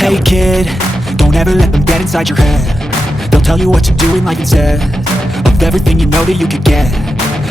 Hey kid, don't ever let them get inside your head. They'll tell you what to do in life instead of everything you know that you could get.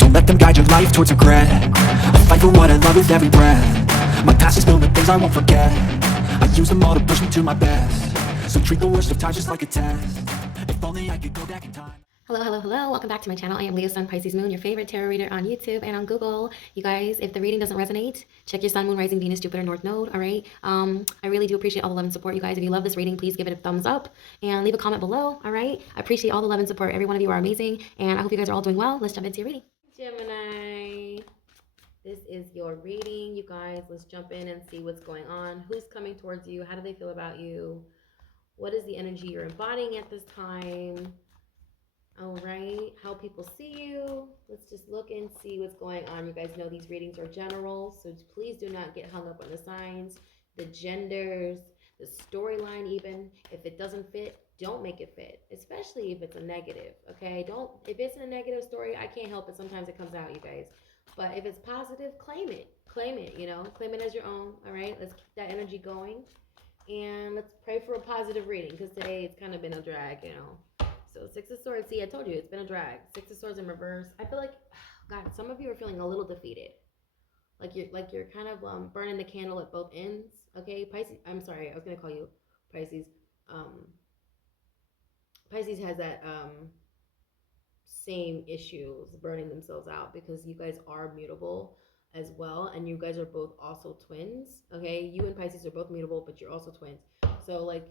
Don't let them guide your life towards regret. I fight for what I love with every breath. My past is filled with things I won't forget. I use them all to push me to my best. So treat the worst of times just like a test. If only I could go back in time. Hello, hello, hello. Welcome back to my channel. I am Leo Sun Pisces Moon, your favorite tarot reader on YouTube and on Google. You guys, if the reading doesn't resonate, check your Sun, Moon, Rising, Venus, Jupiter, North Node, all right? I really do appreciate all the love and support, you guys. If you love this reading, please give it a thumbs up and leave a comment below, all right? I appreciate all the love and support. Every one of you are amazing, and I hope you guys are all doing well. Let's jump into your reading. Gemini, this is your reading, you guys. Let's jump in and see what's going on. Who's coming towards you? How do they feel about you? What is the energy you're embodying at this time? All right, how people see you. Let's just look and see what's going on. You guys know these readings are general, so please do not get hung up on the signs, the genders, the storyline even. If it doesn't fit, don't make it fit, especially if it's a negative, okay? If it's a negative story, I can't help it. Sometimes it comes out, you guys. But if it's positive, claim it, you know? Claim it as your own, all right? Let's keep that energy going. And let's pray for a positive reading, because today it's kind of been a drag, you know? So Six of Swords, see, I told you, it's been a drag. Six of Swords in reverse. I feel like, God, some of you are feeling a little defeated. Like you're kind of burning the candle at both ends, okay? Pisces, I'm sorry, I was going to call you Pisces. Pisces has that same issues, burning themselves out, because you guys are mutable as well, and you guys are both also twins, okay? You and Pisces are both mutable, but you're also twins. So like,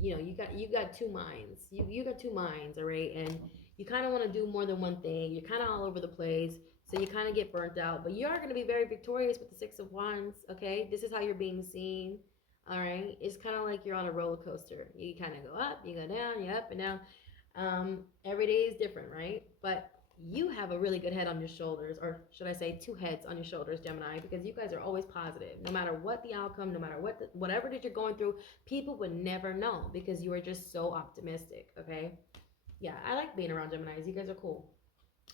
you know, you got two minds. You got two minds, all right? And you kind of want to do more than one thing. You're kind of all over the place, so you kind of get burnt out. But you are going to be very victorious with the Six of Wands, okay? This is how you're being seen, all right? It's kind of like you're on a roller coaster. You kind of go up, you go down, you up and down. Every day is different, right? But you have a really good head on your shoulders, or should I say two heads on your shoulders, Gemini, because you guys are always positive. No matter what the outcome, no matter whatever that you're going through, people would never know, because you are just so optimistic, okay? Yeah, I like being around Geminis. You guys are cool.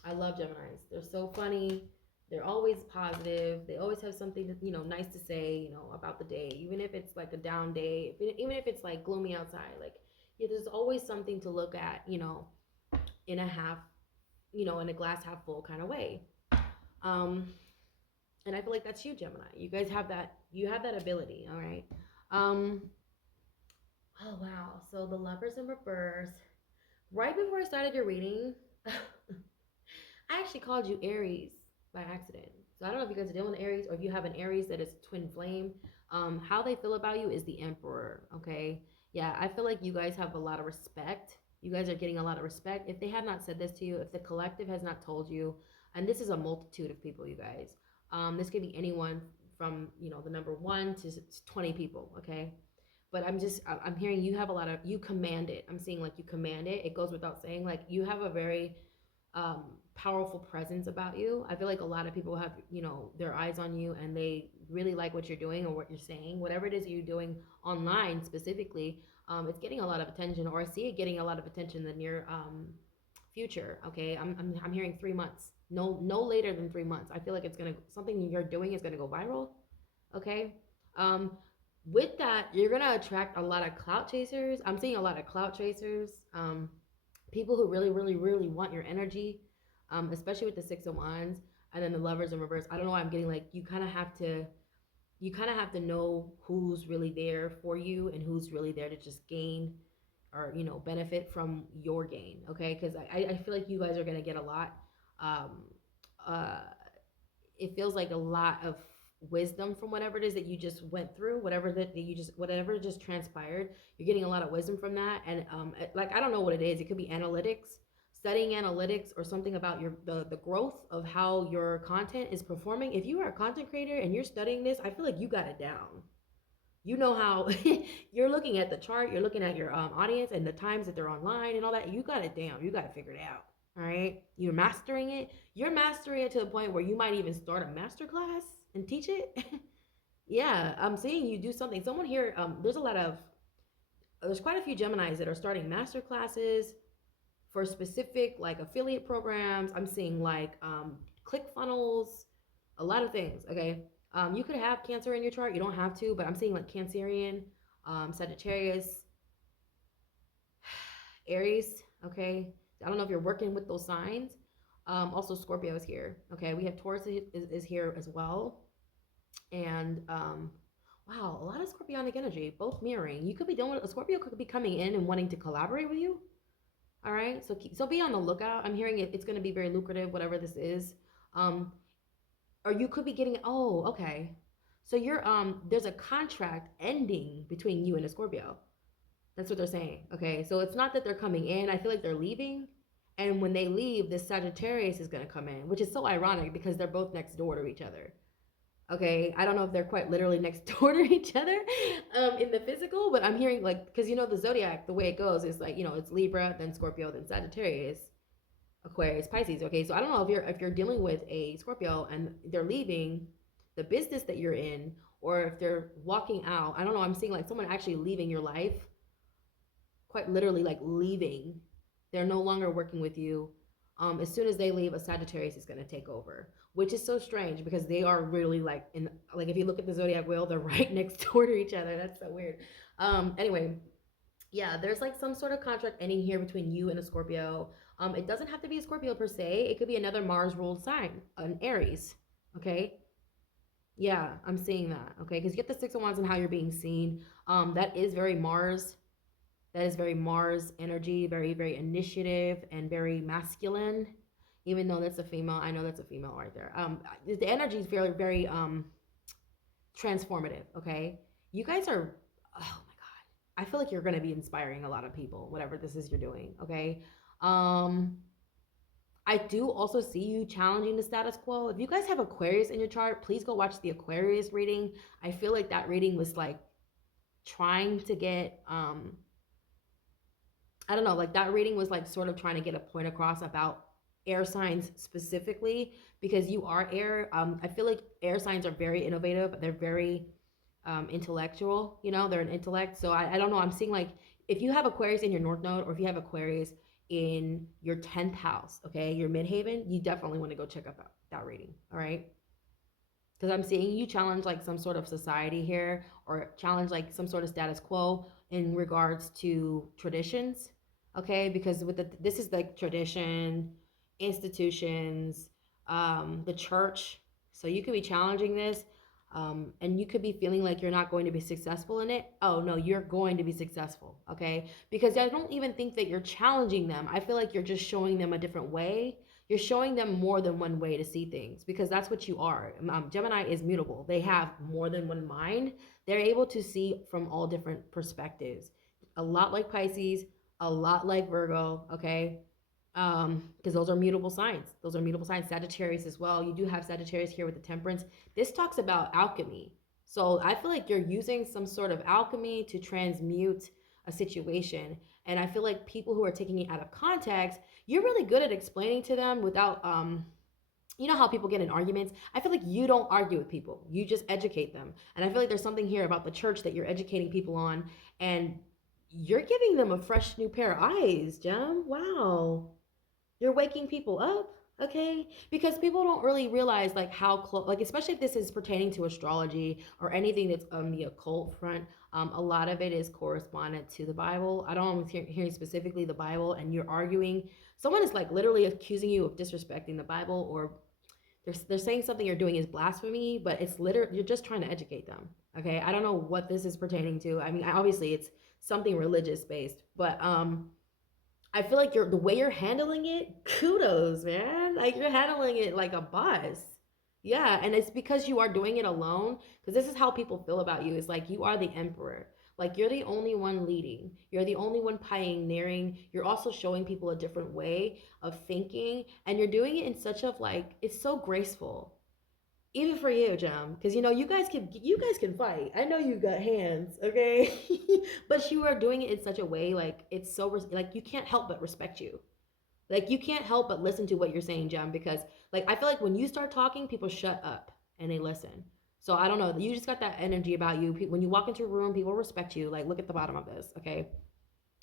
I love Geminis. They're so funny. They're always positive. They always have something, you know, nice to say, you know, about the day, even if it's like a down day, even if it's like gloomy outside. Like, yeah, there's always something to look at, you know, in a glass half full kind of way. And I feel like that's you, Gemini. You guys have that. You have that ability. All right. Oh wow. So the Lovers in reverse. Right before I started your reading, I actually called you Aries by accident. So I don't know if you guys are dealing with Aries, or if you have an Aries that is twin flame. How they feel about you is the Emperor. Okay. Yeah, I feel like you guys have a lot of respect. You guys are getting a lot of respect. If they have not said this to you, if the collective has not told you, and this is a multitude of people, you guys. This could be anyone from, you know, the number 1 to 20 people, okay? But I'm hearing you have a lot of, you command it. I'm seeing like you command it. It goes without saying, like you have a very powerful presence about you. I feel like a lot of people have, you know, their eyes on you, and they really like what you're doing or what you're saying. Whatever it is you're doing online specifically, it's getting a lot of attention, or I see it getting a lot of attention in the near future. Okay, I'm hearing 3 months, no later than 3 months. I feel like it's gonna, something you're doing is gonna go viral. Okay, with that, you're gonna attract a lot of clout chasers. I'm seeing a lot of clout chasers, people who really, really, really want your energy, especially with the Six of Wands, and then the Lovers in reverse. I don't know why I'm getting like you kind of have to know who's really there for you and who's really there to just gain, or, you know, benefit from your gain, okay? Because I feel like you guys are going to get a lot. Um, it feels like a lot of wisdom from whatever it is that you just went through, whatever just transpired. You're getting a lot of wisdom from that. And like, I don't know what it is. It could be analytics, studying analytics, or something about the growth of how your content is performing. If you are a content creator and you're studying this, I feel like you got it down. You know how you're looking at the chart, you're looking at your audience and the times that they're online and all that. You got it down. You got it figured out. All right. You're mastering it. You're mastering it to the point where you might even start a master class and teach it. Yeah, I'm seeing you do something. Someone here, there's quite a few Geminis that are starting master classes for specific like affiliate programs. I'm seeing like click funnels, a lot of things. Okay. You could have Cancer in your chart. You don't have to, but I'm seeing like Cancerian. Sagittarius, Aries, okay? I don't know if you're working with those signs. Also, Scorpio is here, okay? We have Taurus is here as well. And wow, a lot of Scorpionic energy, both mirroring. You could be dealing with a Scorpio, could be coming in and wanting to collaborate with you. All right, so be on the lookout. I'm hearing it's going to be very lucrative, whatever this is. Um, or you could be getting. Oh, okay. So you're there's a contract ending between you and a Scorpio. That's what they're saying. Okay, so it's not that they're coming in. I feel like they're leaving, and when they leave, this Sagittarius is going to come in, which is so ironic because they're both next door to each other. Okay, I don't know if they're quite literally next door to each other in the physical, but I'm hearing like, because the zodiac, the way it goes is like, it's Libra, then Scorpio, then Sagittarius, Aquarius, Pisces. Okay, so I don't know if you're dealing with a Scorpio and they're leaving the business that you're in, or if they're walking out. I don't know. I'm seeing like someone actually leaving your life, quite literally like leaving. They're no longer working with you. As soon as they leave, a Sagittarius is going to take over, which is so strange because they are really like if you look at the zodiac wheel, they're right next door to each other. That's so weird. Anyway, yeah, there's like some sort of contract ending here between you and a Scorpio. It doesn't have to be a Scorpio per se. It could be another Mars ruled sign, an Aries. Okay. Yeah, I'm seeing that. Okay, because you get the Six of Wands and how you're being seen. That is very Mars. That is very Mars energy, very, very initiative and very masculine. Even though that's a female, I know that's a female right there. The energy is very, very transformative. Okay, you guys are. Oh my god, I feel like you're gonna be inspiring a lot of people, whatever this is you're doing. Okay, um, I do also see you challenging the status quo. If you guys have Aquarius in your chart, please go watch the Aquarius reading. I feel like that reading was like trying to get I don't know, like that reading was like sort of trying to get a point across about air signs specifically because you are air. I feel like air signs are very innovative. They're very intellectual. They're an intellect. So I don't know. I'm seeing like if you have Aquarius in your North Node or if you have Aquarius in your 10th house, okay, your midhaven, you definitely want to go check out that reading. All right. Because I'm seeing you challenge like some sort of society here or challenge like some sort of status quo in regards to traditions. Okay, because this is like tradition, institutions, the church. So you could be challenging this, and you could be feeling like you're not going to be successful in it. Oh no, you're going to be successful. Okay, because I don't even think that you're challenging them. I feel like you're just showing them a different way. You're showing them more than one way to see things because that's what you are. Gemini is mutable. They have more than one mind. They're able to see from all different perspectives. A lot like Pisces, a lot like Virgo, okay? Because those are mutable signs. Those are mutable signs. Sagittarius as well. You do have Sagittarius here with the Temperance. This talks about alchemy. So I feel like you're using some sort of alchemy to transmute a situation. And I feel like people who are taking it out of context, you're really good at explaining to them without you know how people get in arguments? I feel like you don't argue with people. You just educate them. And I feel like there's something here about the church that you're educating people on and you're giving them a fresh new pair of eyes, Jem. Wow. You're waking people up, okay? Because people don't really realize like how close, like especially if this is pertaining to astrology or anything that's on the occult front. A lot of it is correspondent to the Bible. I don't know if hearing specifically the Bible, and you're arguing. Someone is like literally accusing you of disrespecting the Bible, or they're saying something you're doing is blasphemy, but it's literally you're just trying to educate them. Okay, I don't know what this is pertaining to. I mean, obviously it's something religious based, but I feel like the way you're handling it, kudos, man. Like you're handling it like a boss. Yeah, and it's because you are doing it alone. Because this is how people feel about you. It's like you are the emperor. Like you're the only one leading. You're the only one pioneering. You're also showing people a different way of thinking, and you're doing it in such of like it's so graceful even for you, Jam, because you guys can fight. I know you got hands, okay, but you are doing it in such a way like it's so like you can't help but respect you. Like you can't help but listen to what you're saying, Jam, because like I feel like when you start talking, people shut up and they listen. So I don't know. You just got that energy about you. When you walk into a room, people respect you. Like look at the bottom of this, okay?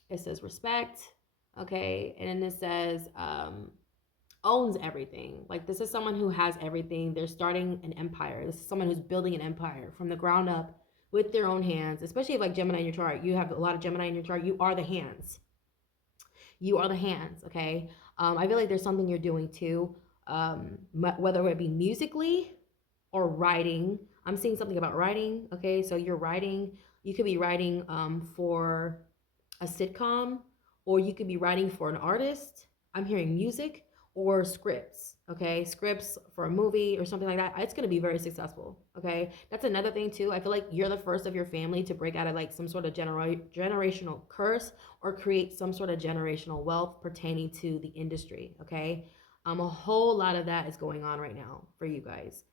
It says respect, okay, and then it says owns everything. Like this is someone who has everything. They're starting an empire. This is someone who's building an empire from the ground up. with their own hands, especially if like Gemini in your chart, you have a lot of Gemini in your chart, you are the hands. You are the hands, okay? I feel like there's something you're doing too, whether it be musically or writing. I'm seeing something about writing, okay? So you're writing, you could be writing for a sitcom, or you could be writing for an artist. I'm hearing music or scripts, okay? Scripts for a movie or something like that. It's gonna be very successful, okay? That's another thing too. I feel like you're the first of your family to break out of like some sort of generational curse or create some sort of generational wealth pertaining to the industry, okay? A whole lot of that is going on right now for you guys,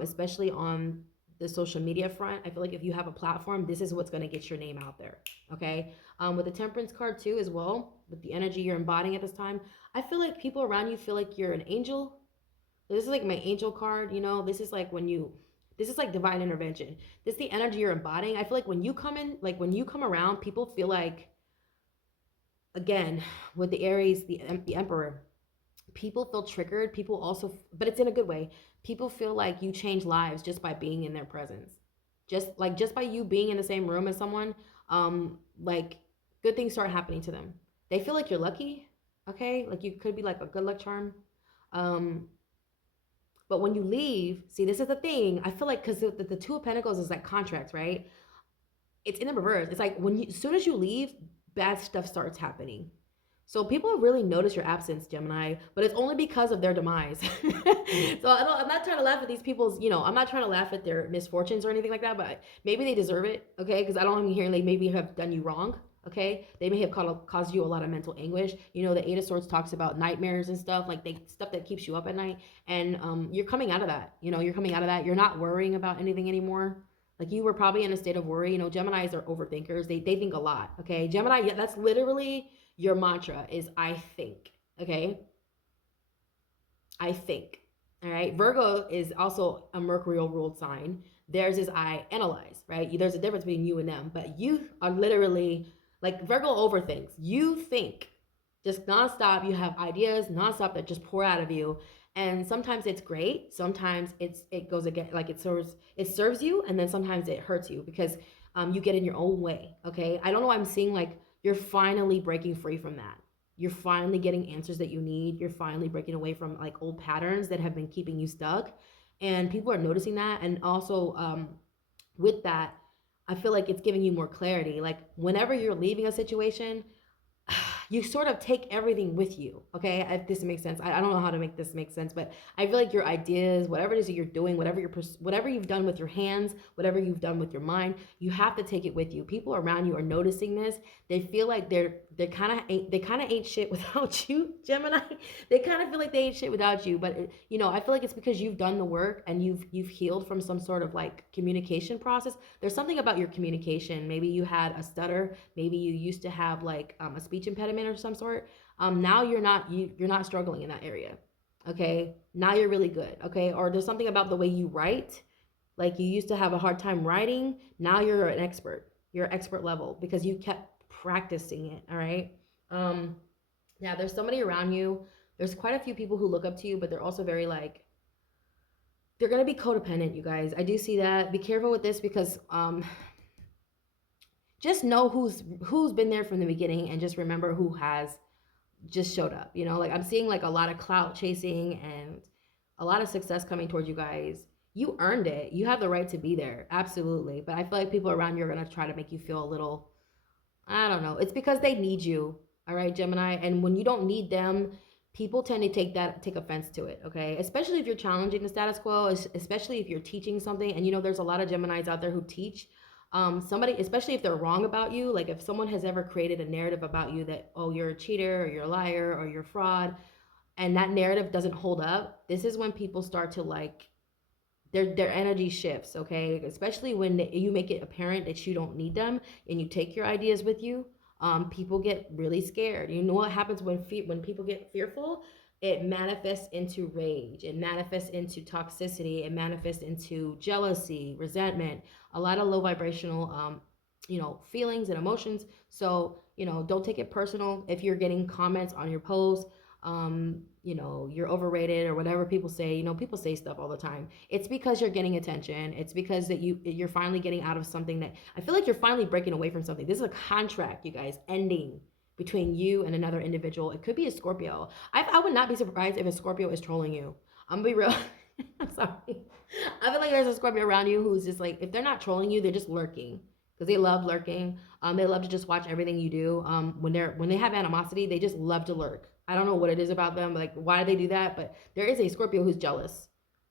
especially on the social media front. I feel like if you have a platform, this is what's going to get your name out there, okay? With the Temperance card too as well, with the energy you're embodying at this time, I feel like people around you feel like you're an angel. This is like my angel card, you know. This is like when you, this is like divine intervention. This is the energy you're embodying. I feel like when you come in, like when you come around, people feel like, again, with the Aries, the Emperor, people feel triggered. People also, but it's in a good way. People feel like you change lives just by being in their presence. Just by you being in the same room as someone, like good things start happening to them. They feel like you're lucky, okay? Like you could be like a good luck charm. Um, but when you leave, see, this is the thing. I feel like because the Two of Pentacles is like contracts, right? It's in the reverse. It's like when you, as soon as you leave, bad stuff starts happening. So people really notice your absence, Gemini, but it's only because of their demise. So I'm not trying to laugh at these people's, I'm not trying to laugh at their misfortunes or anything like that, but maybe they deserve it, okay? Because I don't want to hear like maybe have done you wrong, okay? They may have caused you a lot of mental anguish. The Eight of Swords talks about nightmares and stuff, like stuff that keeps you up at night, and you're coming out of that. You're coming out of that. You're not worrying about anything anymore. Like you were probably in a state of worry. Geminis are overthinkers. They think a lot, okay? Gemini, yeah, that's literally your mantra is I think, okay? I think. All right. Virgo is also a Mercurial ruled sign. Theirs is I analyze, right? There's a difference between you and them, but you are literally like Virgo overthinks. You think just nonstop. You have ideas nonstop that just pour out of you. And sometimes it's great. Sometimes it goes again, like it serves you, and then sometimes it hurts you because you get in your own way. Okay. I don't know why I'm seeing like you're finally breaking free from that. You're finally getting answers that you need. You're finally breaking away from like old patterns that have been keeping you stuck. And people are noticing that. And also, with that, I feel like it's giving you more clarity. Like whenever you're leaving a situation, you sort of take everything with you. Okay, if this makes sense. I don't know how to make this make sense, but I feel like your ideas, whatever it is that you're doing, whatever you've done with your hands, whatever you've done with your mind, you have to take it with you. People around you are noticing this. They feel like they kind of ain't shit without you, Gemini. They kind of feel like they ain't shit without you, but I feel like it's because you've done the work and you've healed from some sort of like communication process. There's something about your communication. Maybe you had a stutter. Maybe you used to have like a speech impediment of some sort. Now you're not struggling in that area. Okay, now you're really good. Okay, or there's something about the way you write. Like you used to have a hard time writing. Now you're an expert. You're expert level because you kept practicing it. All right. Yeah, there's somebody around you. There's quite a few people who look up to you, but they're also very like they're gonna be codependent, you guys. I do see that. Be careful with this because just know who's been there from the beginning and just remember who has just showed up. Like I'm seeing like a lot of clout chasing and a lot of success coming towards you guys. You earned it. You have the right to be there. Absolutely. But I feel like people around you are going to try to make you feel a little, I don't know. It's because they need you. All right, Gemini. And when you don't need them, people tend to take offense to it. Okay. Especially if you're challenging the status quo, especially if you're teaching something. And there's a lot of Geminis out there who teach somebody, especially if they're wrong about you. Like if someone has ever created a narrative about you that, oh, you're a cheater or you're a liar or you're a fraud, and that narrative doesn't hold up, this is when people start to like their energy shifts. Okay, especially when you make it apparent that you don't need them and you take your ideas with you. People get really scared. You know what happens when people get fearful? It manifests into rage. It manifests into toxicity. It manifests into jealousy, resentment, a lot of low vibrational, feelings and emotions. So, don't take it personal if you're getting comments on your posts. you know, you're overrated or whatever people say. You know, people say stuff all the time. It's because you're getting attention. It's because that you're finally getting out of something that I feel like you're finally breaking away from something. This is a contract, you guys, ending between you and another individual. It could be a Scorpio. I would not be surprised if a Scorpio is trolling you. I'm gonna be real. I'm sorry. I feel like there's a Scorpio around you who's just like, if they're not trolling you, they're just lurking because they love lurking. They love to just watch everything you do. When they have animosity, they just love to lurk. I don't know what it is about them, like why do they do that? But there is a Scorpio who's jealous.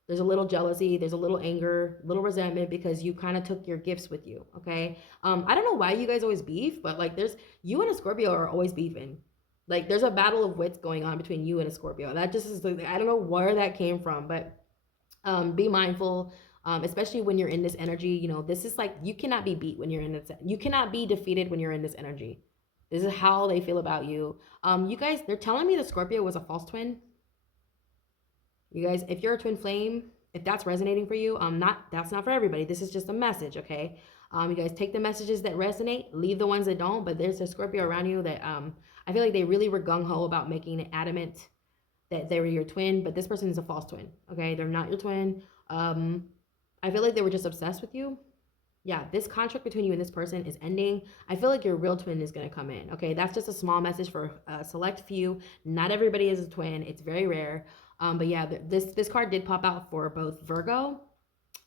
There's a little jealousy, there's a little anger, little resentment because you kind of took your gifts with you. Okay. I don't know why you guys always beef, but like there's you and a Scorpio are always beefing. Like there's a battle of wits going on between you and a Scorpio. That just is like, I don't know where that came from, but be mindful, especially when you're in this energy. You know, this is like you cannot be beat when you're in this. You cannot be defeated when you're in this energy. This is how they feel about you. You guys, they're telling me the Scorpio was a false twin. You guys, if you're a twin flame, if that's resonating for you, that's not for everybody. This is just a message, okay? You guys take the messages that resonate, leave the ones that don't. But there's a Scorpio around you that I feel like they really were gung ho about making it adamant that they were your twin, but this person is a false twin. Okay, they're not your twin. I feel like they were just obsessed with you. Yeah, this contract between you and this person is ending. I feel like your real twin is gonna come in. Okay, that's just a small message for a select few. Not everybody is a twin. It's very rare. But yeah, this card did pop out for both Virgo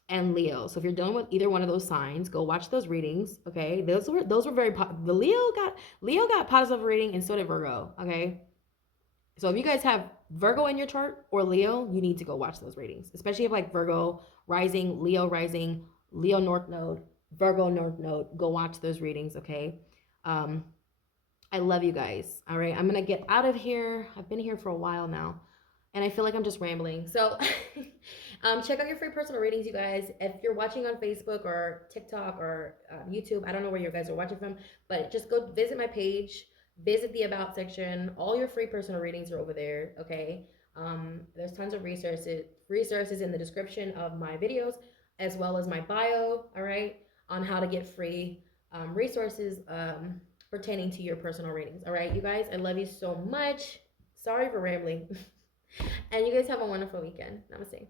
and Leo. So if you're dealing with either one of those signs, go watch those readings. Okay, those were very the Leo got positive reading, and so did Virgo. Okay, so if you guys have Virgo in your chart or Leo, you need to go watch those readings, especially if like Virgo rising, Leo North Node, Virgo North Node. Go watch those readings, okay? Um, I love you guys. All right, I'm gonna get out of here. I've been here for a while now, and I feel like I'm just rambling. So, check out your free personal readings, you guys. If you're watching on Facebook or TikTok or YouTube, I don't know where you guys are watching from, but just go visit my page, visit the About section. All your free personal readings are over there. Okay. There's tons of resources in the description of my videos, as well as my bio. All right, on how to get free resources pertaining to your personal readings. All right, you guys, I love you so much. Sorry for rambling. And you guys have a wonderful weekend. Namaste.